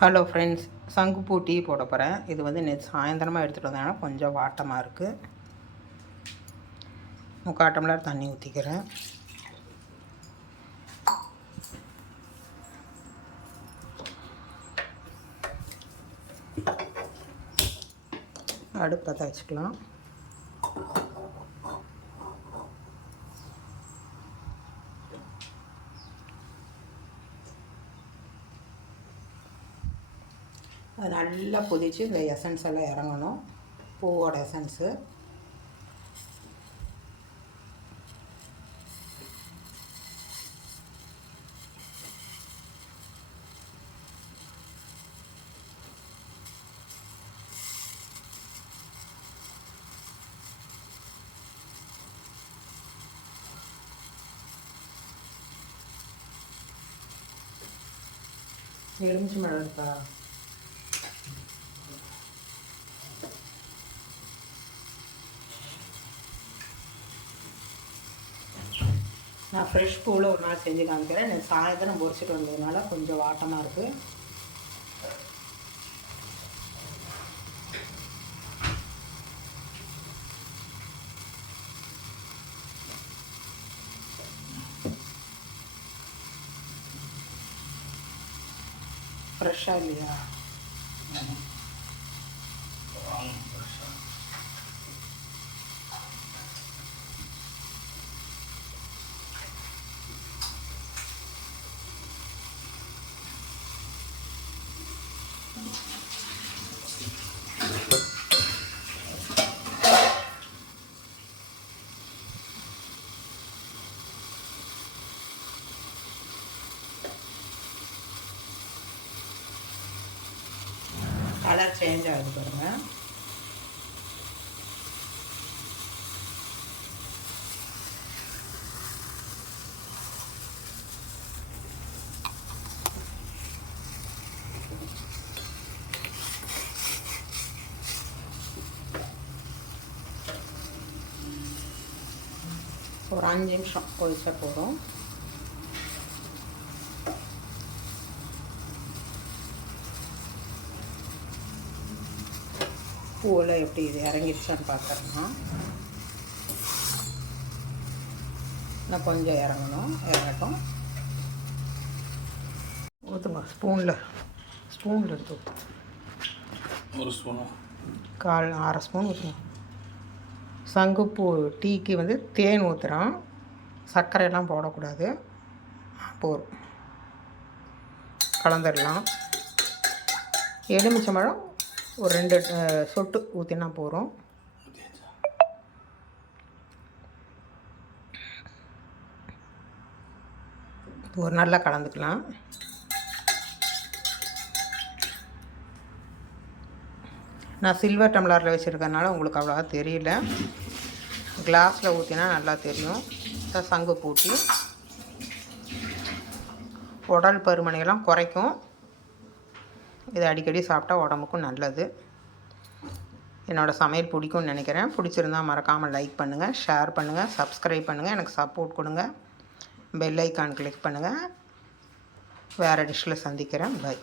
Hello friends, சங்குப்பூ tea போட போகிறேன். இது வந்து நேற்று சாயந்தரமாக எடுத்துகிட்டு வந்தேன்னா கொஞ்சம் வாட்டமாக இருக்குது. 3/4 டம்ளர் தண்ணி ஊற்றிக்கிறேன். அடுப்பு பற்ற வச்சுக்கலாம். அது நல்லா கொதித்து இந்த எசன்ஸ் எல்லாம் இறங்கணும். பூவோட எசன்ஸு எலுமிச்சை மழை இருக்கா? நான் ஃப்ரெஷ் பூவில் ஒரு நாள் செஞ்சு காமிக்கிறேன். எனக்கு சாயந்தரம் பொரிச்சிட்டு வந்ததுனால கொஞ்சம் வாட்டமாக இருக்குது. ஃப்ரெஷ்ஷாக இல்லையா? கலர் சேஞ்ச் ஆகுது பாருங்கள். ஒரு 5 நிமிஷம் கொதிச்சா போதும். பூவெல்லாம் எப்படி இது இறங்கிடுச்சான்னு பார்க்குறேன்னா, இன்னும் கொஞ்சம் இறங்கட்டும். ஊற்றுமா ஸ்பூனில் எடுத்து ஊற்றும். ஒரு ஸ்பூனு, 1/2 ஸ்பூன் ஊற்றணும். சங்குப்பூ டீக்கு வந்து தேன் ஊற்றுறோம், சர்க்கரையெல்லாம் போடக்கூடாது. போதும், கலந்துடலாம். எலுமிச்சம்பழம் ஒரு 2 சொட்டு ஊற்றினா போகிறோம். ஒரு நல்லா கலந்துக்கலாம். நான் சில்வர் டம்ளரில் வச்சுருக்கறனால உங்களுக்கு அவ்வளோவா தெரியல. கிளாஸில் ஊற்றினா நல்லா தெரியும். சங்குப்பூ டீ உடல் பருமனையெல்லாம் குறைக்கும். இதை அடிக்கடி சாப்பிட்டா உடம்புக்கும் நல்லது. என்னோடய சமையல் பிடிக்கும்னு நினைக்கிறேன். பிடிச்சிருந்தால் மறக்காமல் லைக் பண்ணுங்கள், ஷேர் பண்ணுங்கள், சப்ஸ்கிரைப் பண்ணுங்கள், எனக்கு சப்போர்ட் கொடுங்க. பெல் ஐக்கான் கிளிக் பண்ணுங்கள். வேறு டிஷ்ஷில் சந்திக்கிறேன். பை.